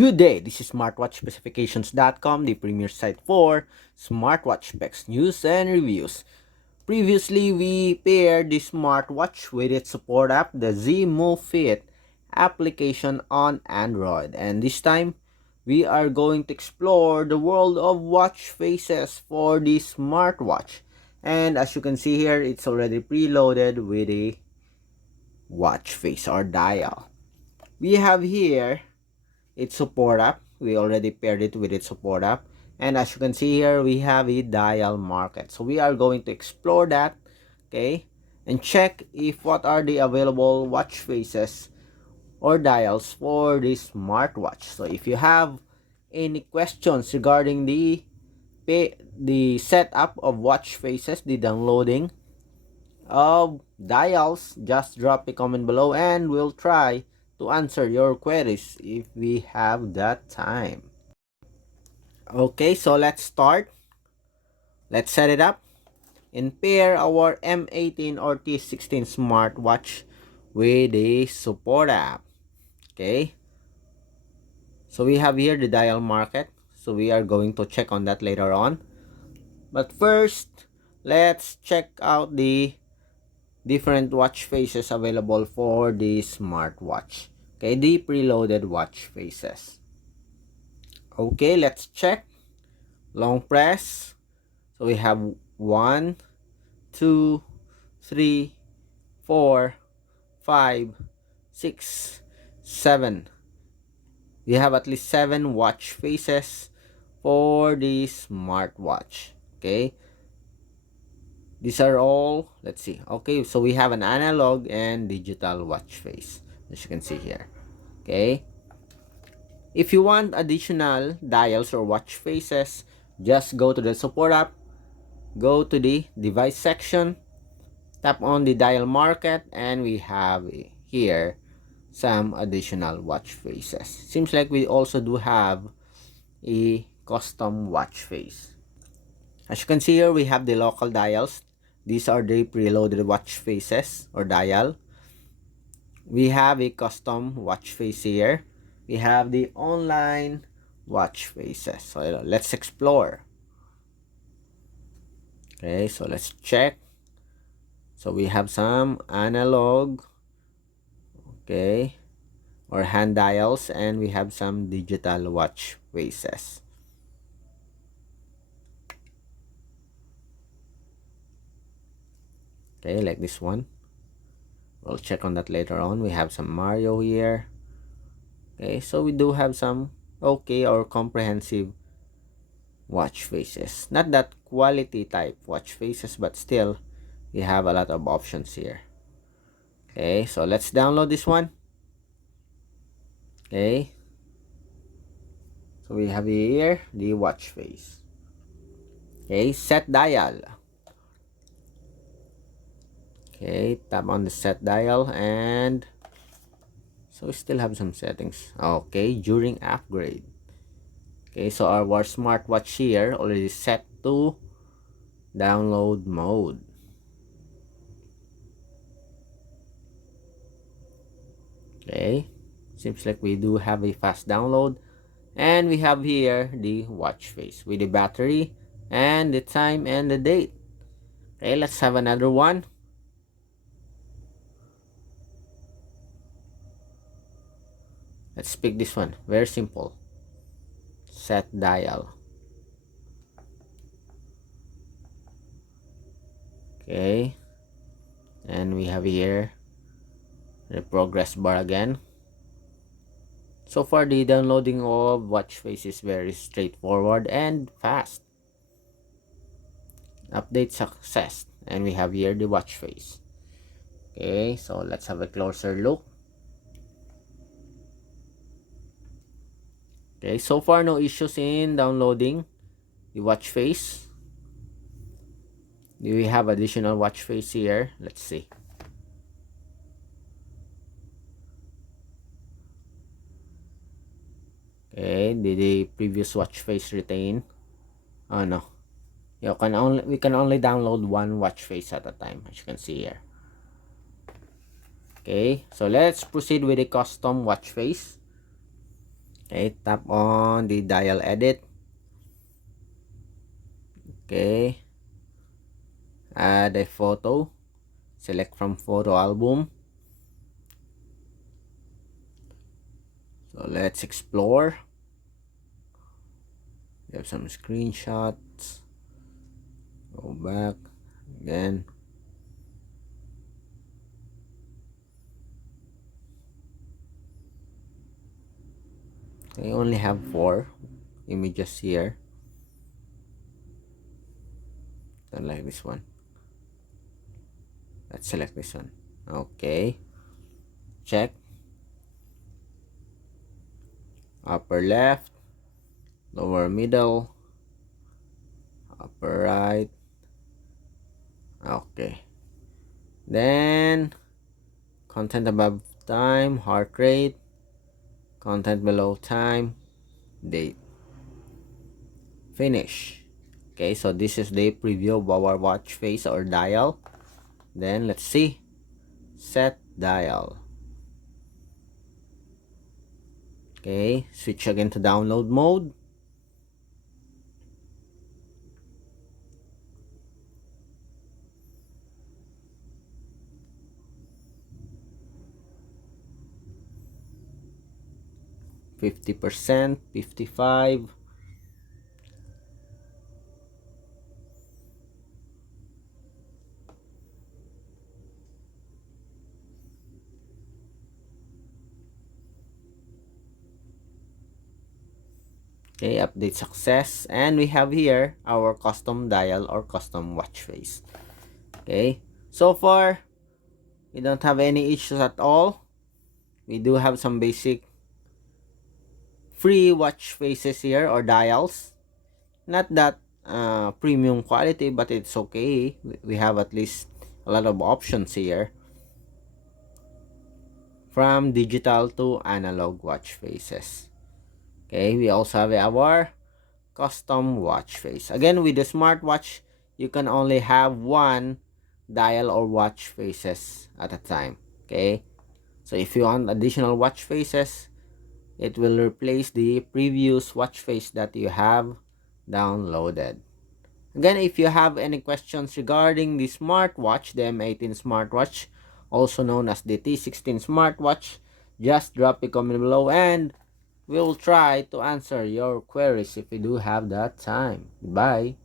Good day, this is smartwatchspecifications.com, the premier site for smartwatch specs, news, and reviews. Previously, we paired the smartwatch with its support app, the Zmoofit application on Android. And this time, we are going to explore the world of watch faces for the smartwatch. And as you can see here, it's already preloaded with a watch face or dial. We have here its support app. We already paired it with its support app, and as you can see here, we have a dial market. So we are going to explore that, okay, and check if what are the available watch faces or dials for this smartwatch. So if you have any questions regarding the setup of watch faces, the downloading of dials, just drop a comment below and we'll try to answer your queries if we have that time. Okay, so let's start. Let's set it up and pair our M18 or T16 Smartwatch with a support app. Okay, so we have here the dial market, so we are going to check on that later on. But first, let's check out the different watch faces available for the smartwatch. Okay, the preloaded watch faces. Okay, let's check. Long press. So we have 1, 2, 3, 4, 5, 6, 7. We have at least 7 watch faces for the smartwatch. Okay, these are all, let's see. Okay, so we have an analog and digital watch face, as you can see here. Okay, if you want additional dials or watch faces, just go to the support app, go to the device section, tap on the dial market, and we have here some additional watch faces. Seems like we also do have a custom watch face. As you can see here, we have the local dials. These are the preloaded watch faces or dial. We have a custom watch face here. We have the online watch faces. So let's explore. Okay, so let's check. So we have some analog, okay, or hand dials, and we have some digital watch faces. Okay, like this one. We'll check on that later on. We have some Mario here. Okay, so we do have some okay or comprehensive watch faces. Not that quality type watch faces, but still we have a lot of options here. Okay, so let's download this one. Okay, so we have here the watch face. Okay, set dial. Okay, tap on the set dial, and so we still have some settings. Okay, during upgrade. Okay, so our smartwatch here already set to download mode. Okay, seems like we do have a fast download, and we have here the watch face with the battery and the time and the date. Okay, let's have another one. Let's pick this one. Very simple. Set dial. Okay, and we have here the progress bar again. So far, the downloading of watch face is very straightforward and fast. Update success, and we have here the watch face. Okay, so let's have a closer look. Okay, so far no issues in downloading the watch face. Do we have additional watch face here? Let's see. Okay, did the previous watch face retain? Oh no. We can only download one watch face at a time, as you can see here. Okay, so let's proceed with the custom watch face. Okay, tap on the dial edit. Okay, add a photo. Select from photo album. So let's explore. We have some screenshots. Go back again. I only have 4 images here. Don't like this one. Let's select this one. Okay. Check. Upper left, lower middle, upper right. Okay. Then content above time, heart rate, content below time, date. Finish. Okay, so this is the preview of our watch face or dial. Then let's see. Set dial. Okay, switch again to download mode. %, 55. Okay, update success. And we have here our custom dial or custom watch face. Okay, so far we don't have any issues at all. We do have some basic free watch faces here or dials. Not that premium quality, but it's okay. We have at least a lot of options here. From digital to analog watch faces. Okay, we also have our custom watch face. Again, with the smartwatch, you can only have one dial or watch faces at a time. Okay, so if you want additional watch faces, it will replace the previous watch face that you have downloaded. Again, if you have any questions regarding the smartwatch, the M18 Smartwatch, also known as the T16 Smartwatch, just drop a comment below and we'll try to answer your queries if we do have that time. Bye.